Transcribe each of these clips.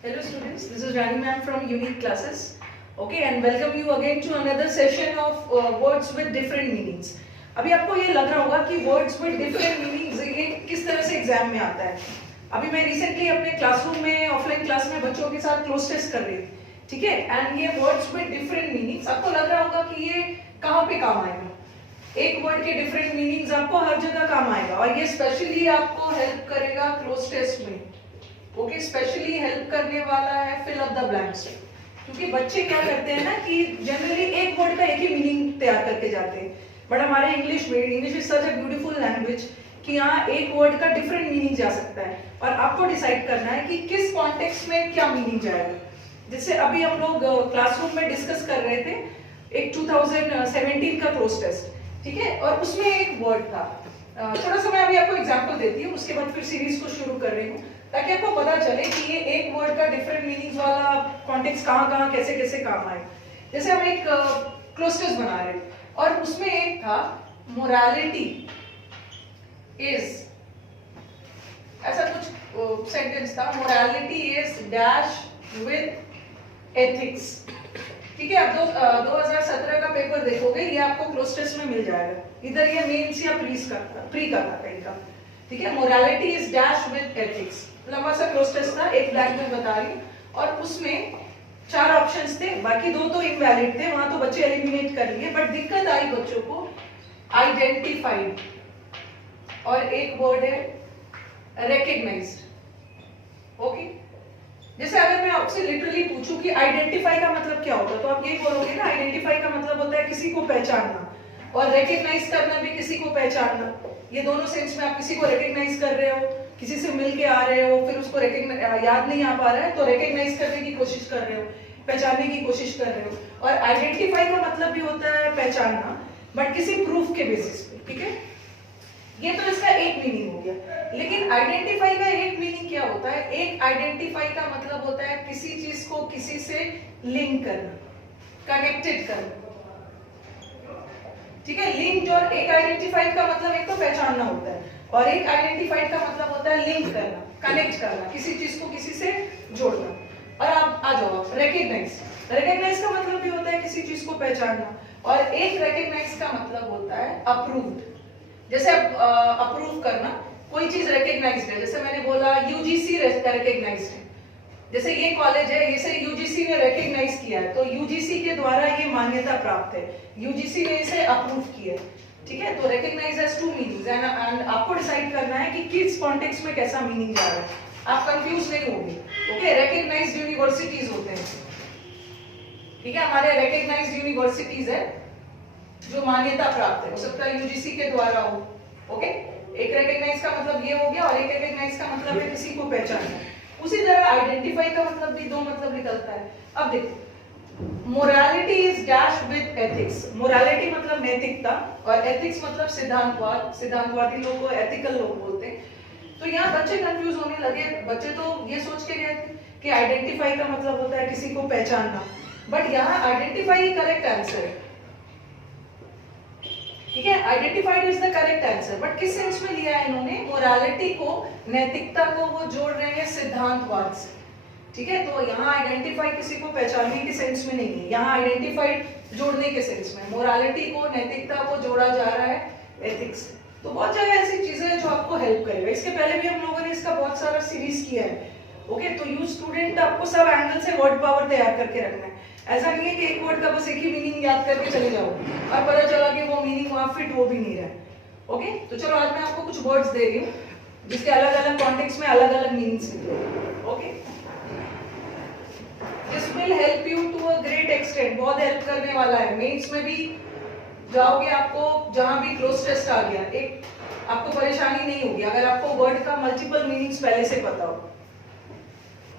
Hello students, this is Rani ma'am from Unique Classes. Okay, and welcome you again to another session of words with different meanings. अभी आपको ये लग रहा होगा कि words with different meanings ये किस तरह से एग्जाम में आता है. अभी मैं रिसेंटली अपने क्लासरूम में ऑफलाइन क्लास में बच्चों के साथ क्लोज टेस्ट कर रही थी, ठीक है. एंड ये वर्ड्स विद डिफरेंट मीनिंग्स आपको लग रहा होगा कि ये कहाँ पे काम आएगा. एक वर्ड के डिफरेंट मीनिंग्स आपको हर जगह काम आएगा और ये स्पेशली आपको हेल्प करेगा क्लोज टेस्ट में. ओके, स्पेशली हेल्प करने वाला है फिल अप द ब्लैंक्स, क्योंकि बच्चे क्या करते हैं ना कि जनरली एक वर्ड का एक ही मीनिंग तैयार करके जाते हैं. बट हमारे English is such a beautiful language कि यहाँ एक वर्ड का डिफरेंट मीनिंग जा सकता है और आपको डिसाइड करना है कि किस कॉन्टेक्स्ट में क्या मीनिंग जाएगा. जैसे अभी हम लोग क्लासरूम में डिस्कस कर रहे थे एक 2017 का क्लोज टेस्ट, ठीक है, और उसमें एक वर्ड था. थोड़ा सा मैं अभी आपको एग्जांपल देती हूँ, उसके बाद फिर सीरीज को शुरू कर रही हूँ ताकि आपको पता चले कि ये एक वर्ड का डिफरेंट मीनिंग्स वाला कॉन्टेक्स्ट कहाँ कैसे कैसे काम आए. जैसे हम एक क्लोज टेस्ट बना रहे और उसमें एक था मोरालिटी इज, ऐसा कुछ सेंटेंस था, morality is dash with ethics. ठीक है, आप 2017 का पेपर देखोगे, ये आपको क्लोज टेस्ट में मिल जाएगा. इधर ये मेंस या प्री का था कहीं का. ठीक है, morality is dash with ethics, लंबा सा क्लोज टेस्ट था, एक ब्लैंक में बता रही हूँ. और उसमें 4 ऑप्शंस थे, बाकी 2 तो इनवैलिड थे, वहां तो बच्चे एलिमिनेट कर लिए. बट दिक्कत आई बच्चों को आइडेंटिफाइड और एक वर्ड है रिकॉग्नाइज्ड. ओके, जैसे अगर मैं आपसे लिटरली पूछूं कि आइडेंटिफाई का मतलब क्या होता है, तो आप यही बोलोगे ना, आइडेंटिफाई का मतलब होता है किसी को पहचानना, और रिकॉग्नाइज करना भी किसी को पहचानना. ये दोनों सेंस में आप किसी को रिकॉग्नाइज कर रहे हो, किसी से मिल के आ रहे हो, फिर उसको याद नहीं आ पा रहा है तो रिकॉग्नाइज करने की कोशिश कर रहे हो, पहचानने की कोशिश कर रहे हो. और आइडेंटिफाई का मतलब भी होता है पहचानना, बट किसी प्रूफ के बेसिस पे. ठीक है, ये तो इसका एक मीनिंग हो गया. लेकिन आइडेंटिफाई का एक मीनिंग क्या होता है? एक आइडेंटिफाई का मतलब होता है किसी चीज को किसी से लिंक करना, कनेक्टेड करना. ठीक है, लिंक और एक आइडेंटिफाइड का मतलब एक तो पहचानना होता है और एक आइडेंटिफाइड का मतलब होता है लिंक करना, कनेक्ट करना, किसी चीज को किसी से जोड़ना. और आप आ जाओ रिकॉग्नाइज. रिकॉग्नाइज का मतलब भी होता है किसी चीज को पहचानना, और एक रिकॉग्नाइज का मतलब होता है अप्रूव्ड. जैसे अप्रूव करना, कोई चीज रिकॉग्नाइज्ड है, जैसे मैंने बोला यूजीसी रिकॉग्नाइज्ड है, जैसे ये कॉलेज है, इसे यूजीसी ने रिकॉग्नाइज किया है, तो यूजीसी के द्वारा ये मान्यता प्राप्त है, यूजीसी ने इसे अप्रूव किया है. ठीक है, तो रिकॉग्नाइज हैज 2 मीनिंग्स एंड आपको डिसाइड करना है कि किस कॉन्टेक्स्ट में कैसा मीनिंग जा रहा है. आप कंफ्यूज नहीं होंगे. ओके, रिकॉग्नाइज्ड यूनिवर्सिटीज होते हैं. ठीक है, हमारे रिकॉग्नाइज्ड यूनिवर्सिटीज है जो मान्यता प्राप्त है, हो सकता है यूजीसी के द्वारा हो. ओके, एक रिकॉग्नाइज का मतलब ये हो गया और एक रिकॉग्नाइज का मतलब है किसी को पहचानना. उसी तरह आइडेंटिफाई का मतलब भी 2 मतलब निकलता है. अब देखो, morality is dash with ethics. Morality मतलब नैतिकता और एथिक्स मतलब सिद्धांतवाद. सिद्धांतवादी लोग को एथिकल लोग बोलते हैं. तो यहाँ बच्चे कंफ्यूज होने लगे. बच्चे तो ये सोच के गए कि आइडेंटिफाई का मतलब होता है किसी को पहचानना, बट यहाँ आइडेंटिफाई ही करेक्ट आंसर है. ठीक है, identified is the correct answer, but किस सेंस में लिया है इन्होंने? मोरालिटी को, नैतिकता को वो जोड़ रहे हैं सिद्धांतवाद से. ठीक है, तो यहाँ आइडेंटिफाई किसी को पहचानने के सेंस में नहीं है, यहाँ आइडेंटिफाइड जोड़ने के सेंस में. मोरालिटी को, नैतिकता को जोड़ा जा रहा है एथिक्स से. तो बहुत जगह ऐसी चीजें हैं जो आपको हेल्प करेगा. इसके पहले भी हम लोगों ने इसका बहुत सारा सीरीज किया है. ओके, तो यू स्टूडेंट आपको सब एंगल से वर्ड पावर तैयार करके रखना है. ऐसा नहीं है कि एक वर्ड का बस एक ही मीनिंग याद करके चले जाओ और पता चला कि वो मीनिंग वहां फिट हो भी नहीं रहा है. ओके, तो चलो आज मैं आपको कुछ वर्ड्स दे रही हूँ जिसके अलग अलग कॉन्टेक्स्ट में अलग अलग मीनिंग्स निकले. Okay, this will help you to a great extent. बहुत हेल्प करने वाला है. मेंस में भी जाओगे, आपको जहां भी क्लोज टेस्ट आ गया, एक आपको परेशानी नहीं होगी अगर आपको वर्ड का मल्टीपल मीनिंग्स पहले से पता हो.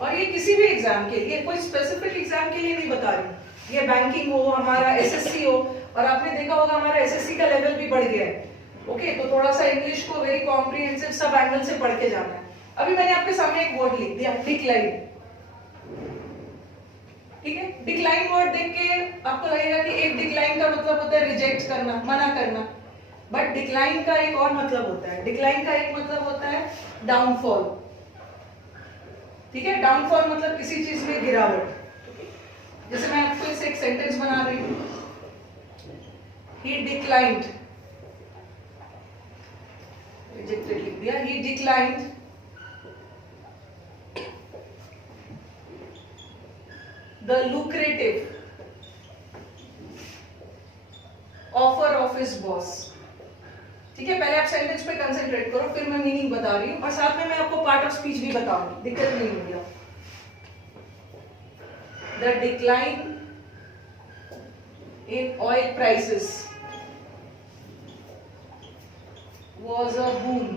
और ये किसी भी एग्जाम के लिए, कोई स्पेसिफिक एग्जाम के लिए नहीं बता रही. ये बैंकिंग हो, हमारा एसएससी हो, और आपने देखा होगा हमारा एसएससी का लेवल भी बढ़ गया है. ओके, तो थोड़ा सा इंग्लिश को वेरी कॉम्प्रिहेंसिव सब एंगल से पढ़ के जाना है. अभी मैंने आपके सामने एक वर्ड लिख दिया, डिक्लाइन. ठीक है, डिक्लाइन वर्ड देख के आपको लगेगा कि एक डिक्लाइन का मतलब होता है रिजेक्ट करना, मना करना, बट डिक्लाइन का एक और मतलब होता है. डिक्लाइन का एक मतलब होता है डाउनफॉल. ठीक है, डाउनफॉल मतलब किसी चीज में गिरावट। जैसे मैं आपको इसे एक सेंटेंस बना रही हूँ, he declined, रिजेक्टेड लिख दिया, he declined the lucrative offer of his boss। ठीक है, पहले आप सेंटेंस पे कंसंट्रेट करो, फिर मैं मीनिंग बता रही हूँ और साथ में मैं आपको पार्ट ऑफ स्पीच भी बताऊंगी, दिक्कत नहीं होगी। The decline in oil prices was a boon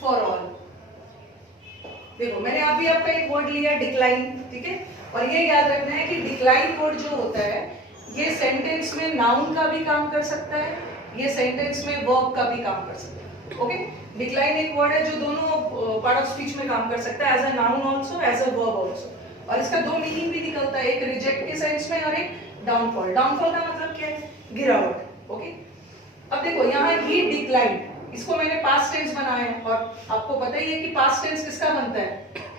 for all। देखो मैंने अभी आपका एक वर्ड लिया डिक्लाइन, ठीक है, और ये याद रखना है कि डिक्लाइन वर्ड जो होता है ये सेंटेंस में नाउन का भी काम कर सकता है, ये सेंटेंस में वर्ब का भी काम कर सकता है। ओके, डिक्लाइन एक वर्ड है जो दोनों पार्ट ऑफ स्पीच में काम कर सकता है, as a noun also, as a verb also, और इसका दो मीनिंग भी निकलता है, एक रिजेक्ट के सेंस में और एक डाउनफॉल। डाउनफॉल का मतलब क्या है? गिरावट। ओके, अब देखो यहाँ ही डिक्लाइन, इसको मैंने पास्ट टेंस बनाया है और आपको पता ही है कि पास्ट टेंस किसका बनता है?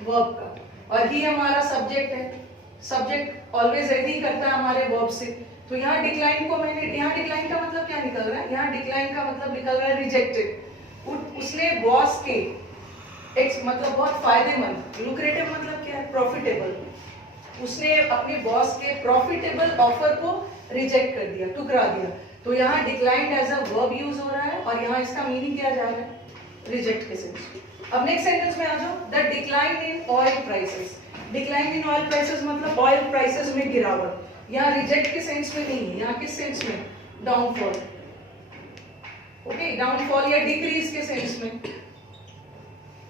वर्ब का, और ही हमारा सब्जेक्ट है, सब्जेक्ट ऑलवेज एग्री करता है हमारे वर्ब से। तो यहाँ डिक्लाइन को मैंने, यहाँ डिक्लाइन का मतलब क्या निकल रहा है? यहाँ डिक्लाइन का मतलब निकल रहा है रिजेक्टेड। उसने बॉस के एक्स मतलब बहुत फायदेमंद, लुक्रेटिव मतलब क्या है? प्रॉफिटेबल। उसने अपने बॉस के प्रॉफिटेबल ऑफर को रिजेक्ट कर दिया, ठुकरा दिया। तो यहाँ declined as a verb use हो रहा है और यहाँ इसका मीनिंग क्या जा रहा है? रिजेक्ट के सेंस। अब नेक्स्ट सेंटेंस में आ जाओ, the decline in oil prices. Decline in oil prices मतलब ऑयल प्राइसेस में गिरावट। यहाँ रिजेक्ट के सेंस में नहीं है, यहाँ किस सेंस में? डाउनफॉल। ओके, डाउनफॉल या डिक्रीज के सेंस में।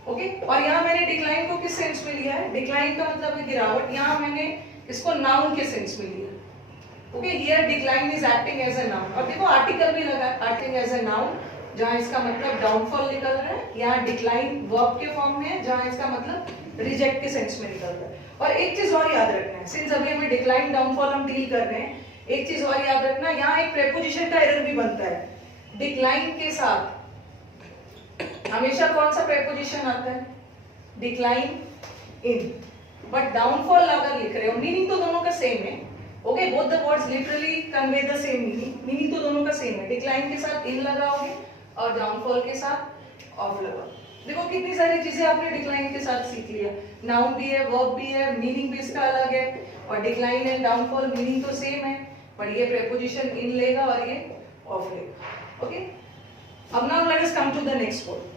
ओके, और यहाँ मैंने डिक्लाइन को किस सेंस में लिया है? डिक्लाइन का मतलब है गिरावट, यहाँ मैंने इसको नाउन के सेंस में लिया। Okay, here decline is acting as a noun. अब देखो आर्टिकल भी लगा, एक्टिंग एज अ नाउन, जहां इसका मतलब डाउनफॉल निकल रहा है। यहाँ डिक्लाइन वर्ब के फॉर्म में है, जहां इसका मतलब रिजेक्ट के सेंस में निकल रहा है। और एक चीज और याद रखना है, सिंस अभी हमें डिक्लाइन डाउनफॉल हम डील कर रहे हैं, एक चीज और याद रखना, यहाँ एक प्रेपोजिशन का एरर भी बनता है। डिक्लाइन के साथ हमेशा कौन सा प्रेपोजिशन आता है? Decline in. बट डाउनफॉल अगर लिख रहे हो, मीनिंग तो दोनों का सेम है। Okay, both the words literally convey the same meaning, meaning तो दोनों का सेम है। डिक्लाइन के साथ इन लगाओगे और डाउनफॉल के साथ ऑफ लगाओगे। देखो कितनी सारी चीजें आपने डिक्लाइन के साथ सीख लिया, नाउन भी है, वर्ब भी है, मीनिंग भी इसका अलग है, और डिक्लाइन एंड डाउनफॉल मीनिंग तो सेम है, पर ये प्रेपोजिशन इन लेगा और ये ऑफ लेगा। ओके, अब now let us come to the next word.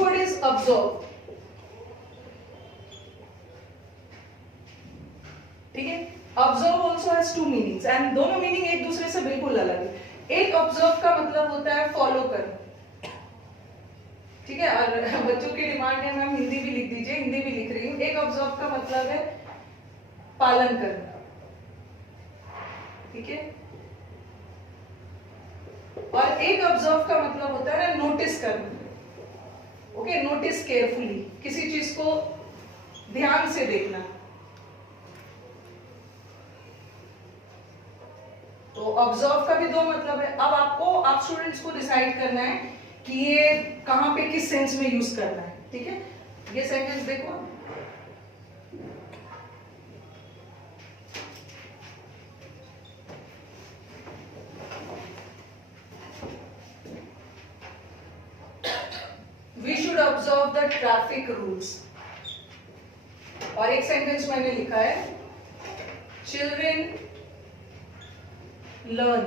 Word is absorb। ठीक है, observe also has two meanings and दोनों मीनिंग एक दूसरे से बिल्कुल अलग है। एक ऑब्जर्व का मतलब होता है फॉलो करना, ठीक है, और बच्चों की डिमांड है मैम हिंदी भी लिख दीजिए, हिंदी भी लिख रही हूँ। एक ऑब्जर्व का मतलब है पालन करना, ठीक है, और एक ऑब्जर्व का मतलब होता है ना नोटिस करना। ओके, नोटिस केयरफुली, किसी चीज को ध्यान से देखना। तो ऑब्जर्व का भी दो मतलब है। अब आप स्टूडेंट्स को डिसाइड करना है कि ये कहां पे किस सेंस में यूज करना है। ठीक है, ये सेंटेंस देखो, we should observe the traffic rules. और एक सेंटेंस मैंने लिखा है, children learn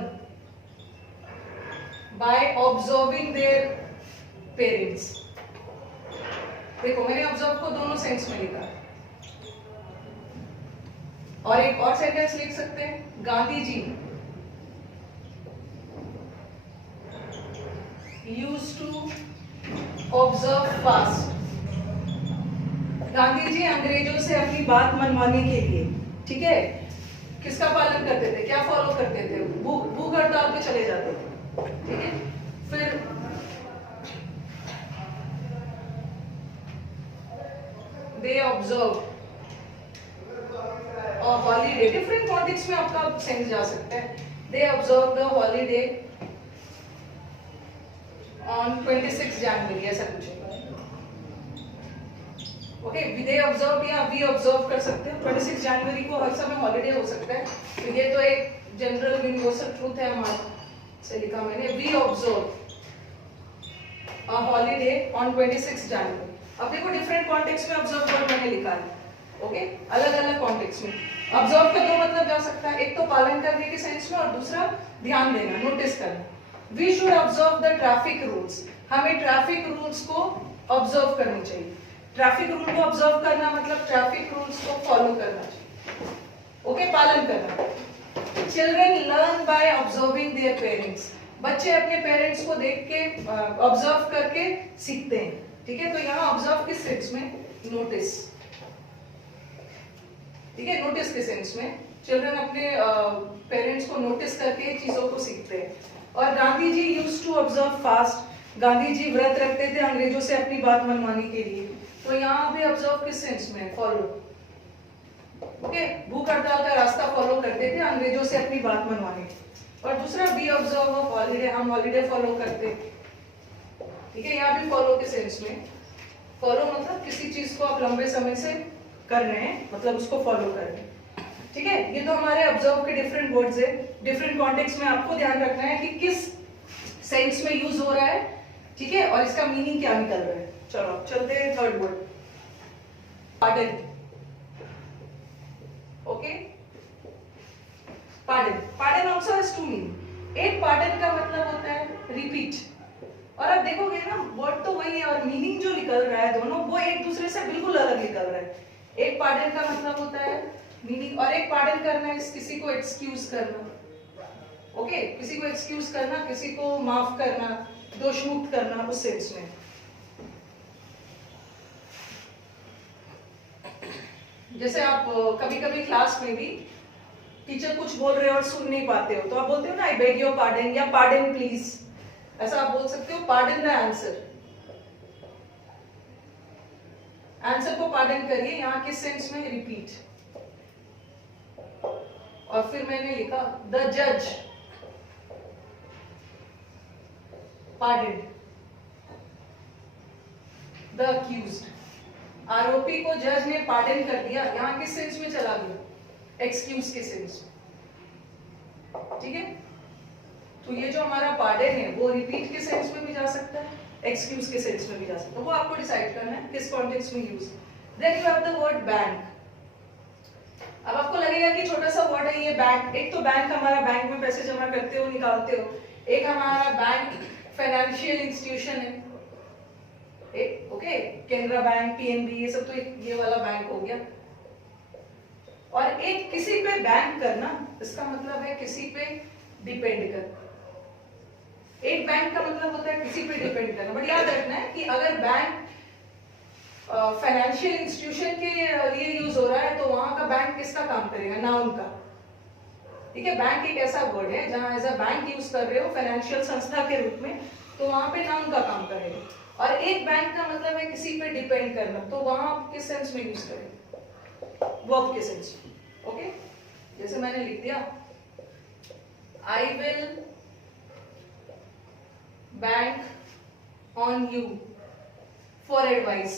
by observing their parents। देखो मैंने ऑब्जर्व को दोनों सेंस में लिखा है। और एक और सेंटेंस लिख सकते हैं, Gandhi ji used to observe fast। Gandhi ji अंग्रेजों से अपनी बात मनवाने के लिए, ठीक है, किसका पालन करते थे? क्या फॉलो करते थे? भूख हड़ताल पे चले जाते थे। ठीक है, फिर दे ऑब्जर्व और हॉलीडे, डिफरेंट कॉन्टेक्स्ट में आपका सेंस जा सकता है। They observe the holiday on 26 जनवरी ऐसा कुछ है। ओके, दे ऑब्जर्व या वी ऑब्जर्व कर सकते हो। 26 जनवरी को हर समय हॉलीडे हो सकता है, तो ये तो एक जनरल यूनिवर्सल ट्रूथ है हमारा, से लिखा मैंने, we observe a holiday on 26 January. अब देखो डिफरेंट कॉन्टेक्स्ट में ऑब्जर्व वर्ड मैंने लिखा है, ओके, अलग अलग कॉन्टेक्स्ट में। ऑब्जर्व का दो मतलब जा सकता है, एक तो पालन करने के सेंस में और दूसरा ध्यान देना, नोटिस करना। We should observe the traffic rules, हमें ट्रैफिक रूल्स को ऑब्जर्व करनी चाहिए। ट्रैफिक रूल को ऑब्जर्व करना मतलब ट्रैफिक रूल्स को फॉलो करना चाहिए, ओके, पालन करना। Children learn by observing their parents, बच्चे अपने पेरेंट्स को देख के ऑब्जर्व करके सीखते हैं, ठीक है। तो यहाँ ऑब्जर्व किस सेंस में, नोटिस, ठीक है, नोटिस के सेंस में चिल्ड्रन अपने पेरेंट्स को नोटिस करके चीजों को सीखते हैं। और Gandhi ji used to observe fast, Gandhi ji व्रत रखते थे अंग्रेजों से अपनी बात मनवाने के लिए, तो यहाँ भी ऑब्जर्व किस सेंस में, फॉलो, ओके, भूख हड़ताल का रास्ता फॉलो करते थे अंग्रेजों से अपनी बात मनवाने। और दूसरा बी ऑब्जर्व ऑफ हॉलीडे, हम हॉलीडे फॉलो करते, ठीक है, यहाँ भी फॉलो के सेंस में। फॉलो मतलब किसी चीज को आप लंबे समय से कर रहे हैं, मतलब उसको फॉलो कर रहे हैं, ठीक है। ये तो हमारे ऑब्जर्व के डिफरेंट वर्ड्स है। डिफरेंट कॉन्टेक्स्ट में आपको ध्यान रखना है कि किस सेंस में यूज हो रहा है, ठीक है, और इसका मीनिंग क्या निकल रहा है। चलो चलते हैं third word, pardon, okay. Pardon, pardon also has two meaning. एक पार्डन का मतलब होता है रिपीट, और आप देखोगे ना वर्ड तो वही है और मीनिंग जो निकल रहा है दोनों वो एक दूसरे से बिल्कुल अलग निकल रहा है। एक पार्डन का मतलब होता है मीनिंग, और एक पार्डन करना है किसी को एक्सक्यूज करना, ओके, किसी को एक्सक्यूज करना, किसी को माफ करना, दोष मुक्त करना, उस सेंस में। जैसे आप कभी कभी क्लास में भी टीचर कुछ बोल रहे हो और सुन नहीं पाते हो, तो आप बोलते हो ना आई बेग योर पार्डन या पार्डन प्लीज, ऐसा आप बोल सकते हो। पार्डन द आंसर, आंसर को पार्डन करिए, यहाँ किस सेंस में, रिपीट। और फिर मैंने लिखा द जज पार्डन द अक्यूज्ड, आरोपी को जज ने पार्डन कर दिया, यहाँ किस सेंस में चला गया, एक्सक्यूज के सेंस में, ठीक है। तो ये जो हमारा पार्डन है वो रिपीट के सेंस में भी जा सकता है, एक्सक्यूज के सेंस में भी जा सकता है, वो आपको डिसाइड करना है किस कॉन्टेक्स्ट में use. Then you have the word bank. अब आपको लगेगा कि छोटा सा वर्ड है ये बैंक, एक तो बैंक हमारा बैंक में पैसे जमा करते हो निकालते हो, एक हमारा बैंक फाइनेंशियल इंस्टीट्यूशन है, एक, ओके, केनरा बैंक, पीएनबी, ये सब तो एक ये वाला बैंक हो गया। और एक किसी पे बैंक करना, इसका मतलब है किसी पे डिपेंड करना। एक बैंक का मतलब होता है किसी पे डिपेंड करना, बट याद रखना है कि अगर बैंक फाइनेंशियल इंस्टीट्यूशन के लिए यूज हो रहा है तो वहां का बैंक किसका काम करेगा, नाउन का, ठीक है। बैंक एक ऐसा वर्ड है जहां एज अ बैंक यूज कर रहे हो फाइनेंशियल संस्था के रूप में, तो वहां पे नाउन का काम करेगा। और एक बैंक का मतलब है किसी पे डिपेंड करना, तो वहां आप किस सेंस में यूज करेंगे, वर्ब के सेंस में, ओके। जैसे मैंने लिख दिया I will bank on you for advice,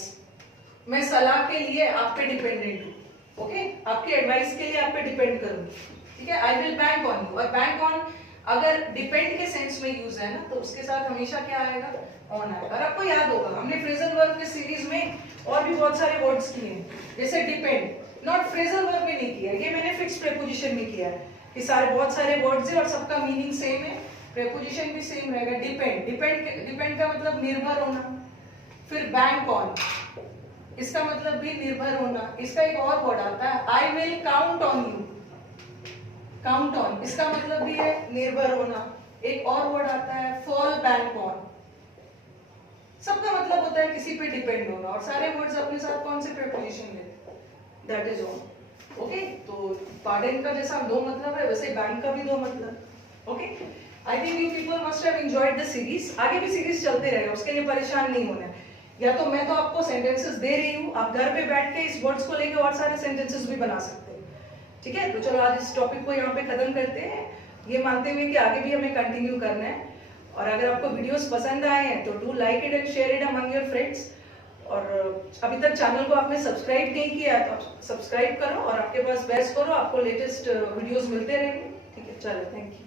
मैं सलाह के लिए आप पे डिपेंडेंट हूं, ओके, आपकी एडवाइस के लिए आप पे डिपेंड करूंगी, ठीक है। I will bank on you, और बैंक ऑन अगर डिपेंड के सेंस में यूज है ना तो उसके साथ हमेशा क्या आएगा, ऑन आएगा। और आपको याद होगा हमने फ्रेजल वर्ब के सीरीज में और भी बहुत सारे वर्ड्स किए हैं, जैसे डिपेंड, नॉट फ्रेजल वर्ब में नहीं किया, ये मैंने फिक्स प्रीपोजिशन में किया है कि सारे बहुत सारे वर्ड्स हैं और सबका मीनिंग सेम है, प्रीपोजिशन भी सेम रहेगा। डिपेंड, डिपेंड का मतलब निर्भर होना। फिर बैंक ऑन, इसका मतलब भी निर्भर होना। इसका एक और वर्ड आता है I will count on you, count on, इसका मतलब भी है निर्भर होना। एक और वर्ड आता है फॉल बैंक ऑन, सबका मतलब होता है किसी पे डिपेंड होना, और सारे वर्ड्स अपने साथ कौन से प्रीपोजिशन लेते हैं, दैट इज ऑन, ओके। तो पार्डन का जैसा दो मतलब है वैसे बैंक का भी दो मतलब, okay. I think you people must have enjoyed the series, आगे भी सीरीज चलते रहेगा, उसके लिए परेशान नहीं होना है। या तो मैं तो आपको सेंटेंसेस दे रही हूँ, आप घर पे बैठ के इस वर्ड्स को लेकर और सारे सेंटेंसेस भी बना सकते हैं, ठीक है। तो चलो आज इस टॉपिक को यहाँ पे खत्म करते हैं, ये मानते हुए कि आगे भी हमें कंटिन्यू करना है। और अगर आपको वीडियोस पसंद आए हैं तो do like it and share it among your friends. और अभी तक चैनल को आपने सब्सक्राइब नहीं किया तो आप सब्सक्राइब करो और आपके पास बेस्ट करो, आपको लेटेस्ट वीडियोस मिलते रहेंगे। ठीक है, चलो, थैंक यू।